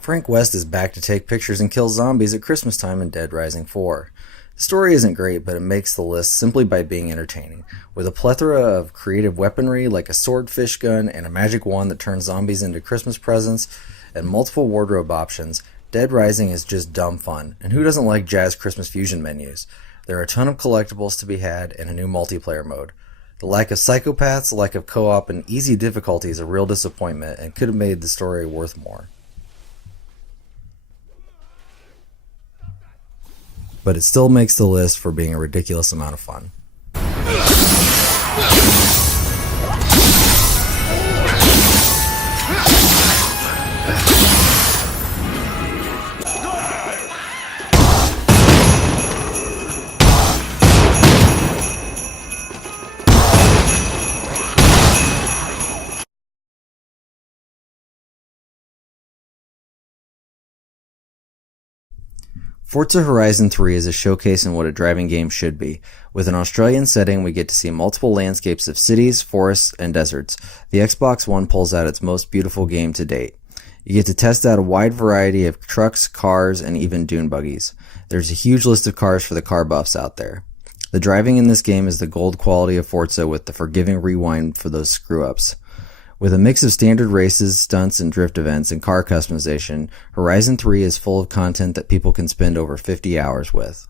Frank West is back to take pictures and kill zombies at Christmas time in Dead Rising 4. The story isn't great, but it makes the list simply by being entertaining. With a plethora of creative weaponry like a swordfish gun and a magic wand that turns zombies into Christmas presents, and multiple wardrobe options, Dead Rising is just dumb fun, and who doesn't like jazz Christmas fusion menus? There are a ton of collectibles to be had and a new multiplayer mode. The lack of psychopaths, lack of co-op, and easy difficulty is a real disappointment and could have made the story worth more. But it still makes the list for being a ridiculous amount of fun. Forza Horizon 3 is a showcase in what a driving game should be. With an Australian setting, we get to see multiple landscapes of cities, forests, and deserts. The Xbox One pulls out its most beautiful game to date. You get to test out a wide variety of trucks, cars, and even dune buggies. There's a huge list of cars for the car buffs out there. The driving in this game is the gold quality of Forza with the forgiving rewind for those screw-ups. With a mix of standard races, stunts, and drift events, and car customization, Horizon 3 is full of content that people can spend over 50 hours with.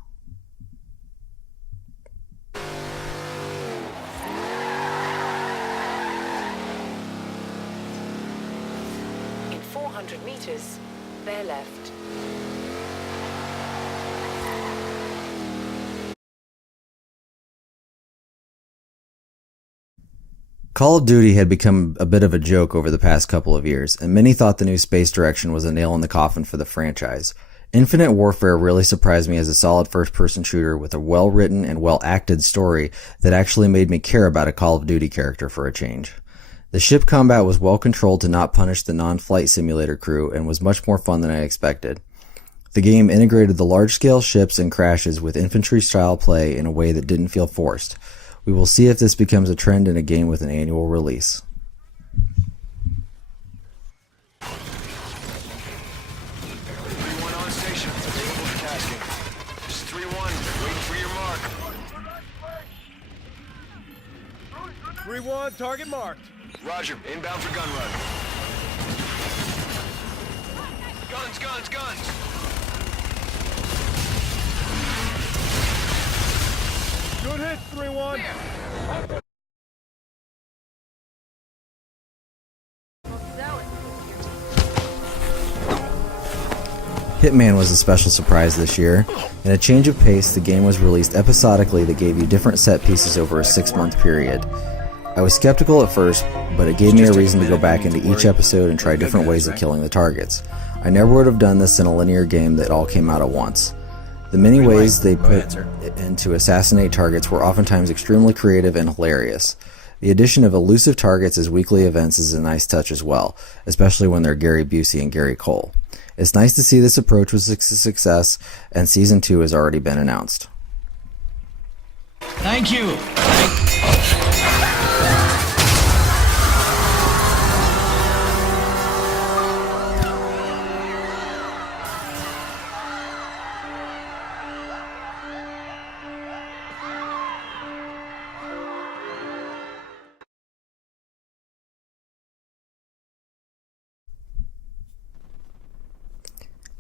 In 400 meters, bear left. Call of Duty had become a bit of a joke over the past couple of years, and many thought the new space direction was a nail in the coffin for the franchise. Infinite Warfare really surprised me as a solid first-person shooter with a well-written and well-acted story that actually made me care about a Call of Duty character for a change. The ship combat was well controlled to not punish the non-flight simulator crew and was much more fun than I expected. The game integrated the large-scale ships and crashes with infantry-style play in a way that didn't feel forced. We will see if this becomes a trend in a game with an annual release. On station, available for tasking. This is 3-1, waiting for your mark. 3-1, target marked. Roger, inbound for gun run. Guns, guns, guns! Good hit, 3-1. HITMAN was a special surprise this year. In a change of pace, the game was released episodically that gave you different set pieces over a 6-month period. I was skeptical at first, but it gave me a reason to go back into each episode and try different ways of killing the targets. I never would have done this in a linear game that all came out at once. The many ways they put into assassinate targets were oftentimes extremely creative and hilarious. The addition of elusive targets as weekly events is a nice touch as well, especially when they're Gary Busey and Gary Cole. It's nice to see this approach was a success, and Season 2 has already been announced. Thank you.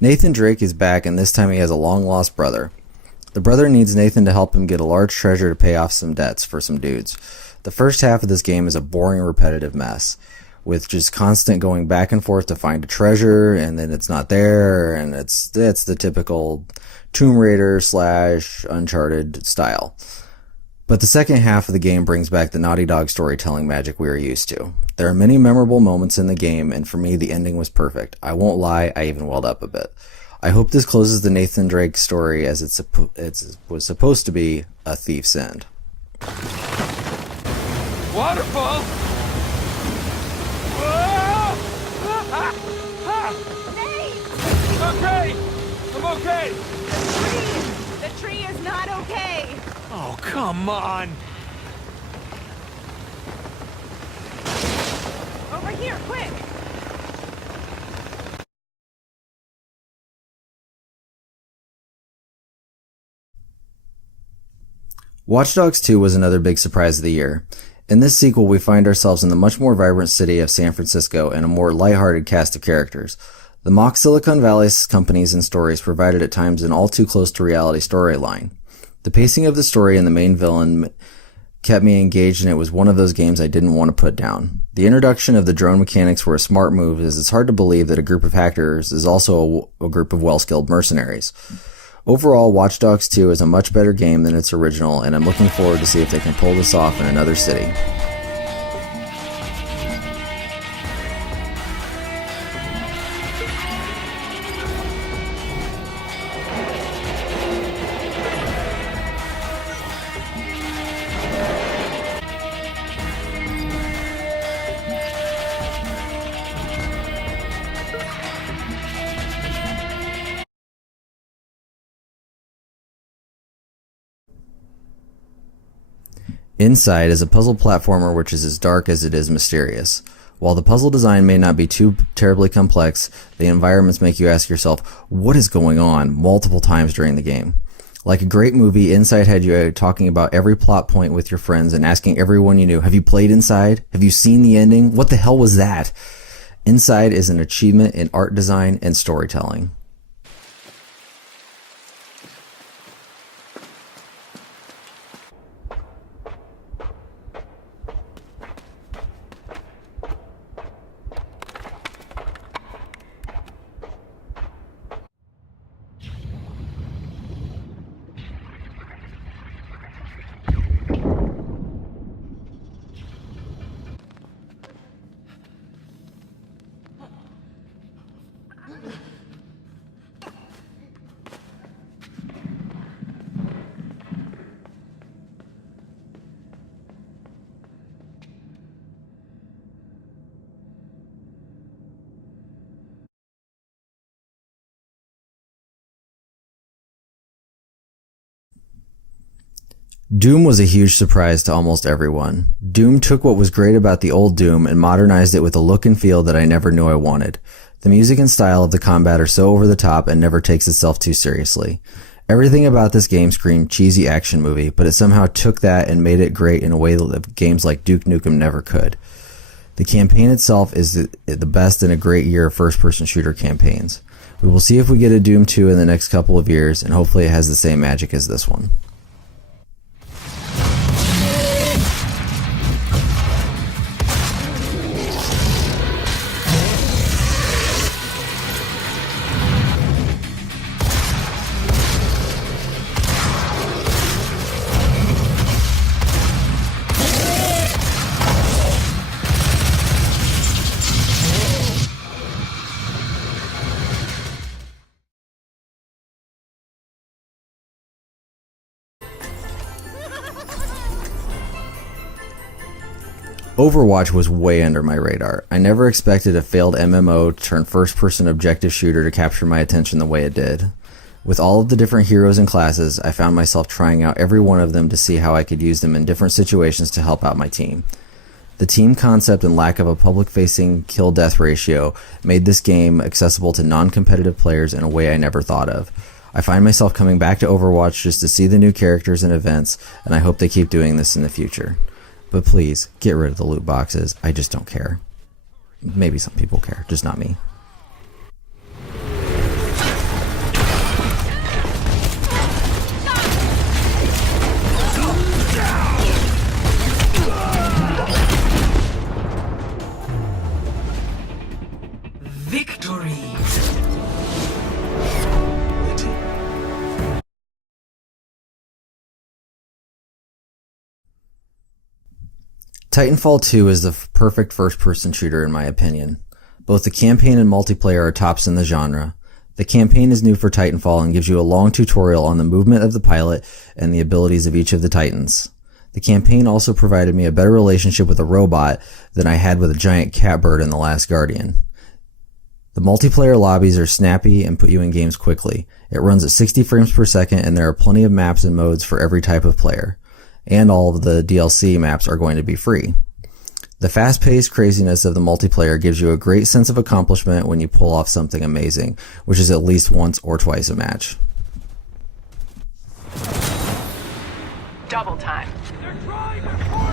Nathan Drake is back, and this time he has a long-lost brother. The brother needs Nathan to help him get a large treasure to pay off some debts for some dudes. The first half of this game is a boring, repetitive mess, with just constant going back and forth to find a treasure, and then it's not there, and it's the typical Tomb Raider / Uncharted style. But the second half of the game brings back the Naughty Dog storytelling magic we are used to. There are many memorable moments in the game, and for me the ending was perfect. I won't lie, I even welled up a bit. I hope this closes the Nathan Drake story as it was supposed to be a thief's end. Waterfall! Okay! I'm okay! The tree is not okay! Oh, come on! Over here, quick! Watch Dogs 2 was another big surprise of the year. In this sequel, we find ourselves in the much more vibrant city of San Francisco and a more lighthearted cast of characters. The mock Silicon Valley companies and stories provided at times an all too close to reality storyline. The pacing of the story and the main villain kept me engaged, and it was one of those games I didn't want to put down. The introduction of the drone mechanics were a smart move, as it's hard to believe that a group of hackers is also a group of well-skilled mercenaries. Overall, Watch Dogs 2 is a much better game than its original, and I'm looking forward to see if they can pull this off in another city. Inside is a puzzle platformer which is as dark as it is mysterious. While the puzzle design may not be too terribly complex, the environments make you ask yourself, what is going on, multiple times during the game. Like a great movie, Inside had you talking about every plot point with your friends and asking everyone you knew, have you played Inside? Have you seen the ending? What the hell was that? Inside is an achievement in art design and storytelling. Doom was a huge surprise to almost everyone. Doom took what was great about the old Doom and modernized it with a look and feel that I never knew I wanted. The music and style of the combat are so over the top and never takes itself too seriously. Everything about this game screamed cheesy action movie, but it somehow took that and made it great in a way that games like Duke Nukem never could. The campaign itself is the best in a great year of first-person shooter campaigns. We will see if we get a Doom 2 in the next couple of years, and hopefully it has the same magic as this one. Overwatch was way under my radar. I never expected a failed MMO turned first-person objective shooter to capture my attention the way it did. With all of the different heroes and classes, I found myself trying out every one of them to see how I could use them in different situations to help out my team. The team concept and lack of a public-facing kill-death ratio made this game accessible to non-competitive players in a way I never thought of. I find myself coming back to Overwatch just to see the new characters and events, and I hope they keep doing this in the future. But please, get rid of the loot boxes. I just don't care. Maybe some people care, just not me. Victory! Titanfall 2 is the perfect first-person shooter in my opinion. Both the campaign and multiplayer are tops in the genre. The campaign is new for Titanfall and gives you a long tutorial on the movement of the pilot and the abilities of each of the Titans. The campaign also provided me a better relationship with a robot than I had with a giant catbird in The Last Guardian. The multiplayer lobbies are snappy and put you in games quickly. It runs at 60 frames per second and there are plenty of maps and modes for every type of player. And all of the DLC maps are going to be free. The fast-paced craziness of the multiplayer gives you a great sense of accomplishment when you pull off something amazing, which is at least once or twice a match. double time. They're trying to force